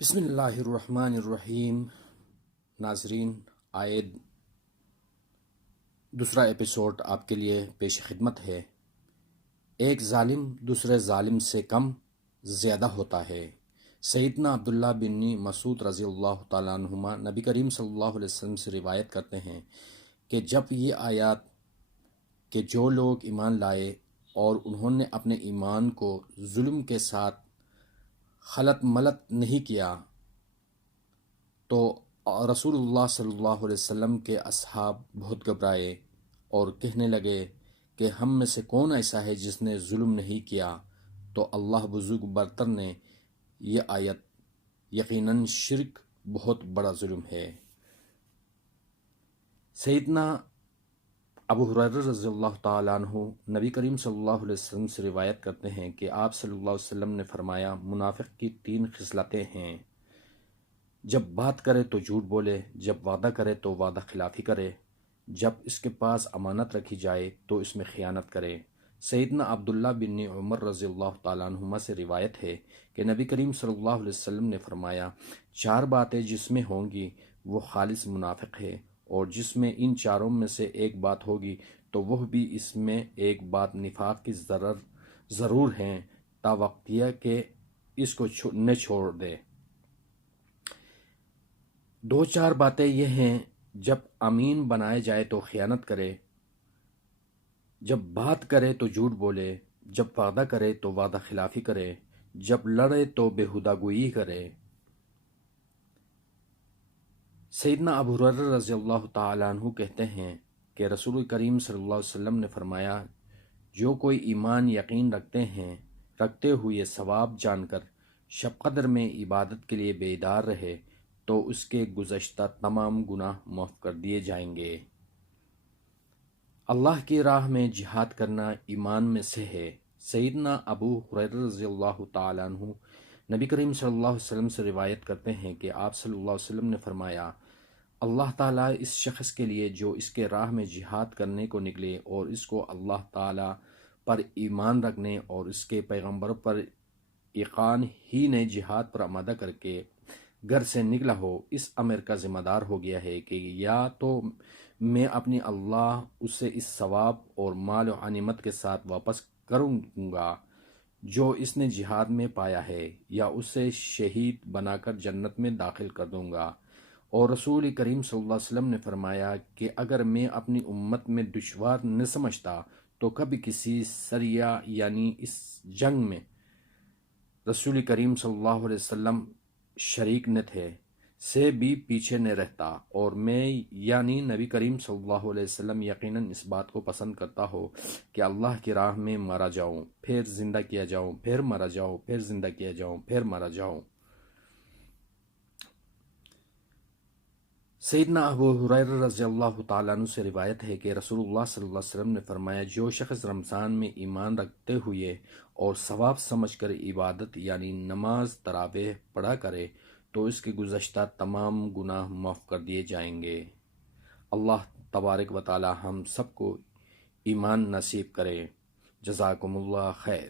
بسم اللہ الرحمن الرحیم۔ ناظرین، آئے دوسرا ایپیسوڈ آپ کے لیے پیش خدمت ہے۔ ایک ظالم دوسرے ظالم سے کم زیادہ ہوتا ہے۔ سیدنا عبداللہ بن مسعود رضی اللہ تعالیٰ عنہما نبی کریم صلی اللہ علیہ وسلم سے روایت کرتے ہیں کہ جب یہ آیات کہ جو لوگ ایمان لائے اور انہوں نے اپنے ایمان کو ظلم کے ساتھ خلط ملط نہیں کیا، تو رسول اللہ صلی اللہ علیہ وسلم کے اصحاب بہت گھبرائے اور کہنے لگے کہ ہم میں سے کون ایسا ہے جس نے ظلم نہیں کیا؟ تو اللہ بزرگ برتر نے یہ آیت یقیناً شرک بہت بڑا ظلم ہے۔ سیدنا ابو ہریرہ رضی اللہ تعالیٰ عنہ نبی کریم صلی اللہ علیہ وسلم سے روایت کرتے ہیں کہ آپ صلی اللہ علیہ وسلم نے فرمایا، منافق کی 3 خصلتیں ہیں: جب بات کرے تو جھوٹ بولے، جب وعدہ کرے تو وعدہ خلافی کرے، جب اس کے پاس امانت رکھی جائے تو اس میں خیانت کرے۔ سیدنا عبداللہ بن عمر رضی اللہ تعالیٰ عنہما سے روایت ہے کہ نبی کریم صلی اللہ علیہ وسلم نے فرمایا، 4 باتیں جس میں ہوں گی وہ خالص منافق ہے، اور جس میں ان چاروں میں سے ایک بات ہوگی تو وہ بھی اس میں ایک بات نفاق کی ضرور ہیں، تا وقت یہ کہ اس کو نہ چھوڑ دے۔ 2-4 باتیں یہ ہیں: جب امین بنائے جائے تو خیانت کرے، جب بات کرے تو جھوٹ بولے، جب وعدہ کرے تو وعدہ خلافی کرے، جب لڑے تو بیہودہ گوئی کرے۔ سیدنا ابو ہریرہ رضی اللہ تعالیٰ عنہ کہتے ہیں کہ رسول کریم صلی اللہ علیہ وسلم نے فرمایا، جو کوئی ایمان یقین رکھتے ہوئے ثواب جان کر شب قدر میں عبادت کے لیے بیدار رہے تو اس کے گزشتہ تمام گناہ معاف کر دیے جائیں گے۔ اللہ کی راہ میں جہاد کرنا ایمان میں سے ہے۔ سیدنا ابو ہریرہ رضی اللہ تعالیٰ عنہ نبی کریم صلی اللہ علیہ وسلم سے روایت کرتے ہیں کہ آپ صلی اللہ علیہ وسلم نے فرمایا، اللہ تعالیٰ اس شخص کے لیے جو اس کے راہ میں جہاد کرنے کو نکلے اور اس کو اللہ تعالیٰ پر ایمان رکھنے اور اس کے پیغمبر پر یقین ہی نے جہاد پر آمادہ کر کے گھر سے نکلا ہو، اس امر کا ذمہ دار ہو گیا ہے کہ یا تو میں اپنی اللہ اسے اس ثواب اور مال و غنیمت کے ساتھ واپس کروں گا جو اس نے جہاد میں پایا ہے، یا اسے شہید بنا کر جنت میں داخل کر دوں گا۔ اور رسول کریم صلی اللہ علیہ وسلم نے فرمایا کہ اگر میں اپنی امت میں دشوار نہ سمجھتا تو کبھی کسی سریہ یعنی اس جنگ میں رسول کریم صلی اللہ علیہ وسلم شریک نہ تھے سے بھی پیچھے نہ رہتا، اور میں یعنی نبی کریم صلی اللہ علیہ وسلم یقیناً اس بات کو پسند کرتا ہو کہ اللہ کی راہ میں مارا جاؤں، پھر زندہ کیا جاؤں، پھر مارا جاؤں، پھر زندہ کیا جاؤں، پھر مارا جاؤں۔ سیدنا ابو ہریرہ رضی اللہ تعالیٰ عنہ سے روایت ہے کہ رسول اللہ صلی اللہ علیہ وسلم نے فرمایا، جو شخص رمضان میں ایمان رکھتے ہوئے اور ثواب سمجھ کر عبادت یعنی نماز تراویح پڑھا کرے تو اس کے گزشتہ تمام گناہ معاف کر دیے جائیں گے۔ اللہ تبارک و تعالی ہم سب کو ایمان نصیب کرے۔ جزاکم اللہ خیر۔